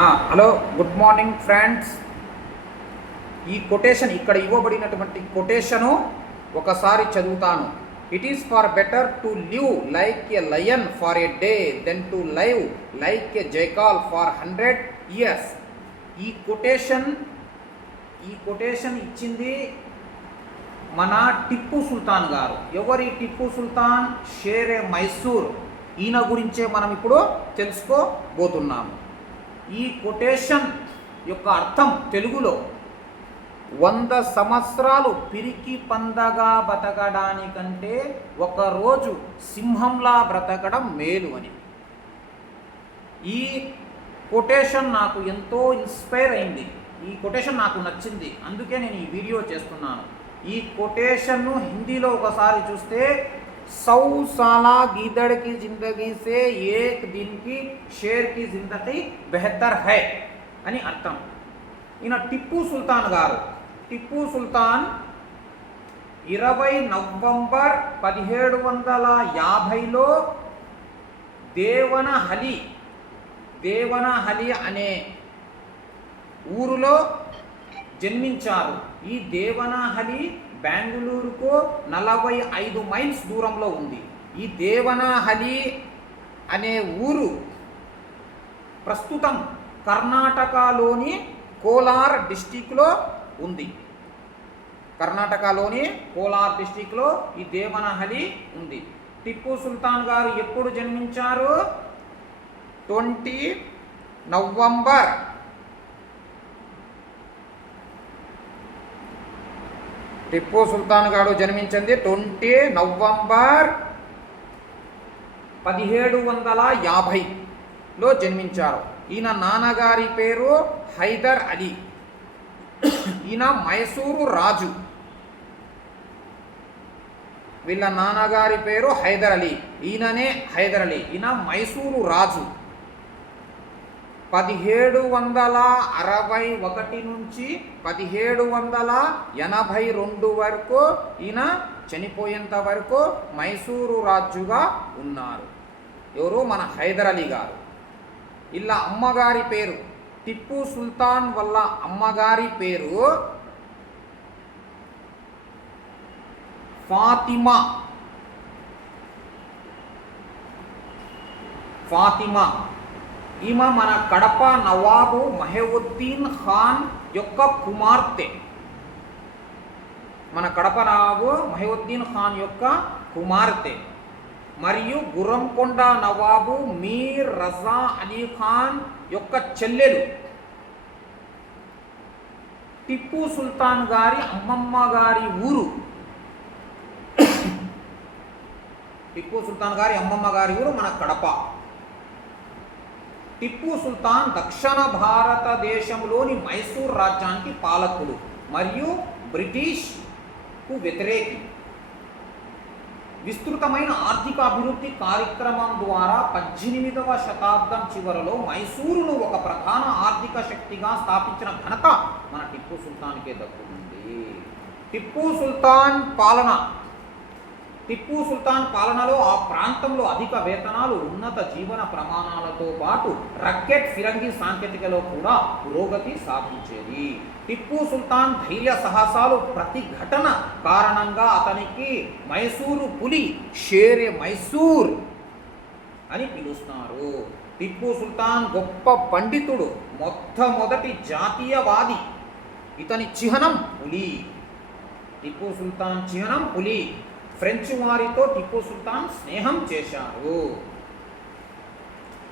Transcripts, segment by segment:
Hello good morning friends. ఈ quotation ఇక్కడ ఇవ్వబడినటువంటి కొటేషను ఒకసారి చదువుతాను. It is far better to live like a lion for a day then to live like a jackal for 100 years. ఈ quotation ఇచ్చింది మన టిప్పు సుల్తాన్ గారు. ఎవరి టిప్పు సుల్తాన్? షేర్ ఏ మైసూర్. ఈయన గురించే మనం ఇప్పుడు తెలుసుకోబోతున్నాము. ఈ కొటేషన్ యొక్క అర్థం తెలుగులో 100 సంవత్సరాలు పిరికి పందగా బతకడానికంటే ఒకరోజు సింహంలా బ్రతకడం మేలు అని. ఈ కొటేషన్ నాకు ఎంతో ఇన్స్పైర్ అయింది. ఈ కొటేషన్ నాకు నచ్చింది, అందుకే నేను ఈ వీడియో చేస్తున్నాను. ఈ కొటేషన్ను హిందీలో ఒకసారి చూస్తే 100 साला गीदड़ की जिंदगी से एक दिन की शेर की जिंदगी बेहतर है అని అర్థం. ఈయన టిప్పు సుల్తాన్ గారు. టిప్పు సుల్తాన్ 20 నవంబర్ 1750లో దేవనహలి అనే ఊరులో జన్మించారు. ఈ దేవనహలి బెంగళూరుకు 45 మైల్స్ దూరంలో ఉంది. ఈ దేవనహలి అనే ఊరు ప్రస్తుతం కర్ణాటకలోని కోలార్ డిస్టిక్లో ఉంది. కర్ణాటకలోని కోలార్ డిస్టిక్లో ఈ దేవనహలి ఉంది. టిప్పు సుల్తాన్ గారు ఎప్పుడు జన్మించారు? 20 నవంబర్ టిప్పు సుల్తాన్ గారు జన్మించింది 20 నవంబర్ 1750లో జన్మించారు. ఈయన నాన్నగారి పేరు హైదర్ అలీ. ఈయన మైసూరు రాజు. వీళ్ళ నాన్నగారి పేరు హైదర్ అలీ, ఈయననే హైదర్ అలీ. ఈయన మైసూరు రాజు. 1761 నుంచి 1782 వరకు ఈయన చనిపోయేంత వరకు మైసూరు రాజుగా ఉన్నారు. ఎవరు? మన హైదర్ అలీ గారు. ఇలా అమ్మగారి పేరు టిప్పు సుల్తాన్ వల్ల అమ్మగారి పేరు ఫాతిమా. ఈమె మన కడప నవాబు మహివుద్దీన్ ఖాన్ యొక్క కుమార్తె. మన కడప నవాబు మహివుద్దీన్ ఖాన్ యొక్క కుమార్తె మరియు గుర్రంకొండ నవాబు మీర్ రజా అలీ ఖాన్ యొక్క చెల్లెలు. టిప్పు సుల్తాన్ గారి అమ్మమ్మ గారి ఊరు మన కడప. టిప్పు సుల్తాన్ దక్షిణ భారతదేశంలోని మైసూర్ రాజ్యానికి పాలకుడు మరియు బ్రిటిష్కు వ్యతిరేకి. విస్తృతమైన ఆర్థిక అభివృద్ధి కార్యక్రమం ద్వారా 18వ శతాబ్దం చివరలో మైసూరును ఒక ప్రధాన ఆర్థిక శక్తిగా స్థాపించిన ఘనత మన టిప్పు సుల్తాన్కే దక్కుతుంది. టిప్పు సుల్తాన్ పాలనలో ఆ ప్రాంతంలో అధిక వేతనాలు, ఉన్నత జీవన ప్రమాణాలతో పాటు రకెట్ ఫిరంగి సాంకేతికలో కూడా పురోగతి సాధించేది. టిప్పు సుల్తాన్ ధైర్య సాహసాలు ప్రతిఘటన కారణంగా అతనికి మైసూరు పులి, షేరే మైసూర్ అని పిలుస్తున్నారు. టిప్పు సుల్తాన్ గొప్ప పండితుడు, మొట్టమొదటి జాతీయవాది. ఇతని చిహ్నం పులి. టిప్పు సుల్తాన్ చిహ్నం పులి. ఫ్రెంచ్ వారితో టిప్పు సుల్తాన్ స్నేహం చేశారు.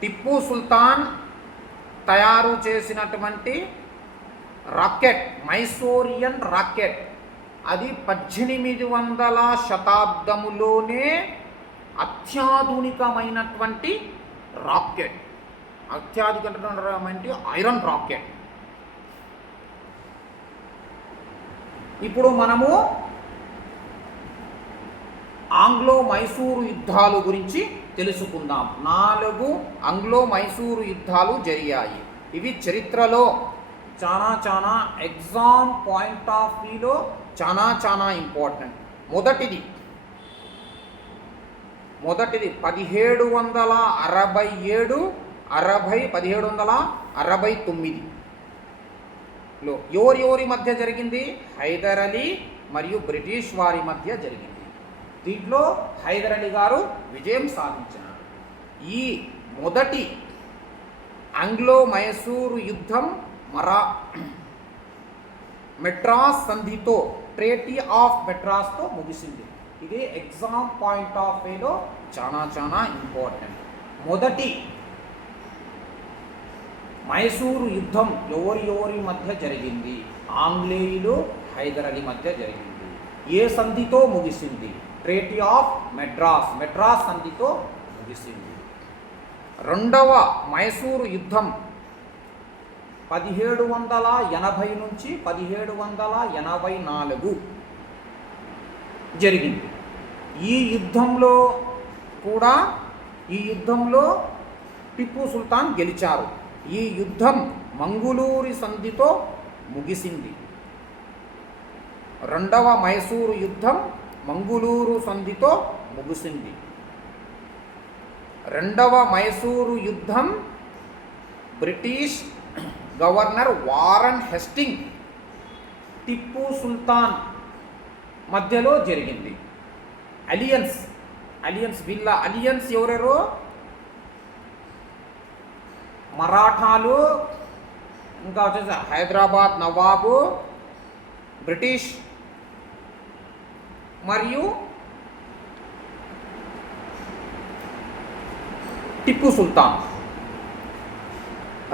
టిప్పు సుల్తాన్ తయారు చేసినటువంటి రాకెట్, మైసూరియన్ రాకెట్, అది 1800వ శతాబ్దములోనే అత్యాధునికమైనటువంటి రాకెట్. అత్యాధునికమైనటువంటి ఐరన్ రాకెట్. ఇప్పుడు మనము ఆంగ్లో మైసూరు యుద్ధాలు గురించి తెలుసుకుందాం. 4 ఆంగ్లో మైసూరు యుద్ధాలు జరిగాయి. ఇవి చరిత్రలో చాలా ఎగ్జామ్ పాయింట్ ఆఫ్ వ్యూలో చాలా ఇంపార్టెంట్. మొదటిది 1767 1769లో ఎవరి మధ్య జరిగింది? హైదర్ అలీ మరియు బ్రిటిష్ వారి మధ్య జరిగింది. దీంట్లో హైదర్ అలీ గారు విజయం సాధించినారు. ఈ మొదటి ఆంగ్లో మైసూరు యుద్ధం మెడ్రాస్ సంధితో, ట్రీటీ ఆఫ్ మెడ్రాస్తో ముగిసింది. ఇది ఎగ్జామ్ పాయింట్ ఆఫ్ వ్యూలో చాలా ఇంపార్టెంట్. మొదటి మైసూరు యుద్ధం ఎవరి మధ్య జరిగింది? ఆంగ్లేయులు హైదర్ అలీ మధ్య జరిగింది. ఏ సంధితో ముగిసింది? ట్రీటీ ఆఫ్ మెడ్రాస్ సంధితో ముగిసింది. రెండవ మైసూరు యుద్ధం 1780 నుంచి 1784 జరిగింది. ఈ యుద్ధంలో టిప్పు సుల్తాన్ గెలిచారు. ఈ యుద్ధం మంగుళూరు సంధితో ముగిసింది. రెండవ మైసూరు యుద్ధం మంగుళూరు సంధితో ముగిసింది. రెండవ మైసూరు యుద్ధం British governor Warren Hasting, Tipu Sultan మధ్యలో జరిగింది. అలియన్స్ ఎవరెవరో? మరాఠాలు, ఇంకా వచ్చేసి హైదరాబాద్ నవాబు, బ్రిటిష్ మరియు టిప్పు సుల్తాన్.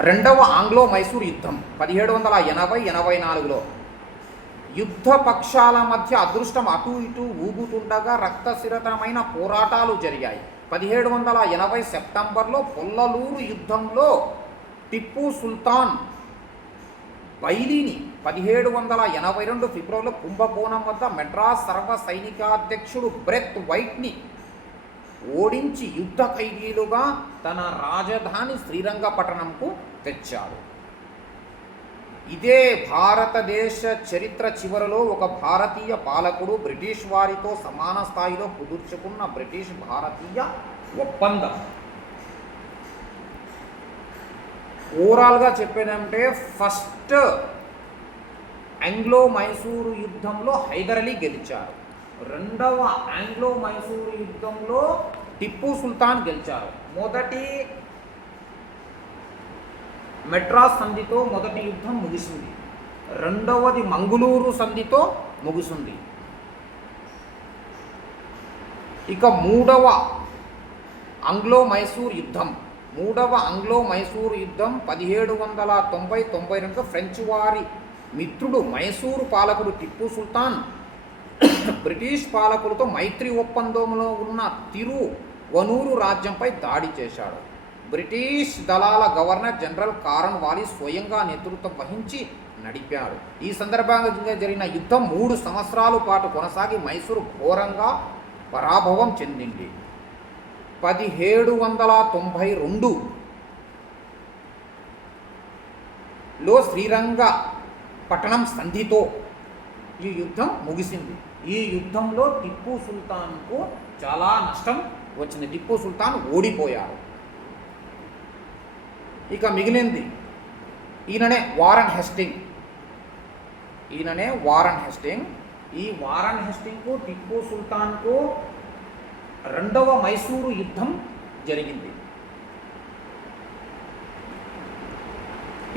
రెండవ ఆంగ్లో మైసూర్ యుద్ధం 1780-84లో యుద్ధ పక్షాల మధ్య అదృష్టం అటు ఇటు ఊగుతుండగా రక్తసిరతమైన పోరాటాలు జరిగాయి. 1780 సెప్టెంబర్లో పొల్లలూరు యుద్ధంలో టిప్పు సుల్తాన్ బైలీని, 1782 ఫిబ్రవరిలో కుంభకోణం వద్ద మెడ్రాస్ సర్వ సైనికాధ్యక్షుడు బ్రెత్ వైట్ని ఓడించి యుద్ధ ఖైదీలుగా తన రాజధాని శ్రీరంగపట్టణంకు తెచ్చాడు. ఇదే భారతదేశ చరిత్ర చివరలో ఒక భారతీయ పాలకుడు బ్రిటిష్ వారితో సమాన స్థాయిలో కుదుర్చుకున్న బ్రిటిష్ భారతీయ ఒప్పందం. ఓవరాల్గా చెప్పేదంటే ఫస్ట్ ఆంగ్లో మైసూరు యుద్ధంలో హైదర్ అలీ గెలిచారు. రెండవ ఆంగ్లో మైసూరు యుద్ధంలో టిప్పు సుల్తాన్ గెలిచారు. మొదటి మెడ్రాస్ సంధితో మొదటి యుద్ధం ముగిసింది. రెండవది మంగుళూరు సంధితో ముగిసింది. ఇక మూడవ ఆంగ్లో మైసూర్ యుద్ధం 1790-92 ఫ్రెంచ్ వారి మిత్రుడు మైసూరు పాలకుడు టిప్పు సుల్తాన్ బ్రిటిష్ పాలకులతో మైత్రి ఒప్పందంలో ఉన్న తిరువనూరు రాజ్యంపై దాడి చేశాడు. బ్రిటిష్ దళాల గవర్నర్ జనరల్ కారన్ వాలీ స్వయంగా నేతృత్వం వహించి నడిపాడు. ఈ సందర్భంగా జరిగిన యుద్ధం 3 సంవత్సరాల పాటు కొనసాగి మైసూరు ఘోరంగా పరాభవం చెందింది. 1792లో శ్రీరంగపట్టణం సంధితో ఈ యుద్ధం ముగిసింది. ఈ యుద్ధంలో టిప్పు సుల్తాన్కు చాలా నష్టం వచ్చింది. టిప్పు సుల్తాన్ ఓడిపోయారు. ఇక మిగిలింది ఈయననే వారన్ హెస్టింగ్. ఈ వారన్ హెస్టింగ్కు టిప్పు సుల్తాన్కు రెండవ మైసూరు యుద్ధం జరిగింది.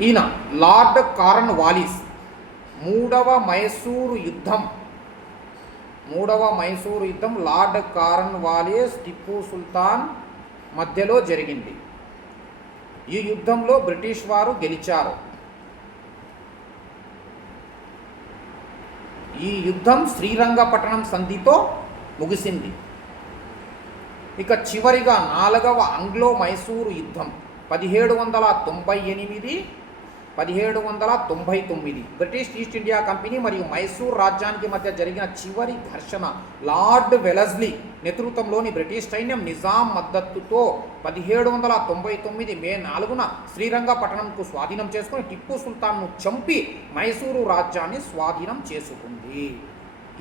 ఈయన లార్డ్ కారన్ వాలిస్. మూడవ మైసూరు యుద్ధం లార్డ్ కారన్ వాలిస్ టిప్పు సుల్తాన్ మధ్యలో జరిగింది. ఈ యుద్ధంలో బ్రిటిష్ వారు గెలిచారు. ఈ యుద్ధం శ్రీరంగపట్టణం సంధితో ముగిసింది. ఇక చివరిగా 4వ ఆంగ్లో మైసూరు యుద్ధం 1798-1799 బ్రిటిష్ ఈస్ట్ ఇండియా కంపెనీ మరియు మైసూర్ రాజ్యానికి మధ్య జరిగిన చివరి ఘర్షణ. లార్డ్ వెలస్లీ నేతృత్వంలోని బ్రిటిష్ సైన్యం నిజాం మద్దతుతో 1799 మే 4న శ్రీరంగపట్టణంకు స్వాధీనం చేసుకుని టిప్పు సుల్తాన్ను చంపి మైసూరు రాజ్యాన్ని స్వాధీనం చేసుకుంది.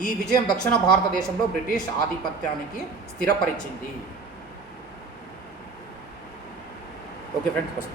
ఈ విజయం దక్షిణ భారతదేశంలో బ్రిటిష్ ఆధిపత్యానికి స్థిరపరిచింది. Okay friends.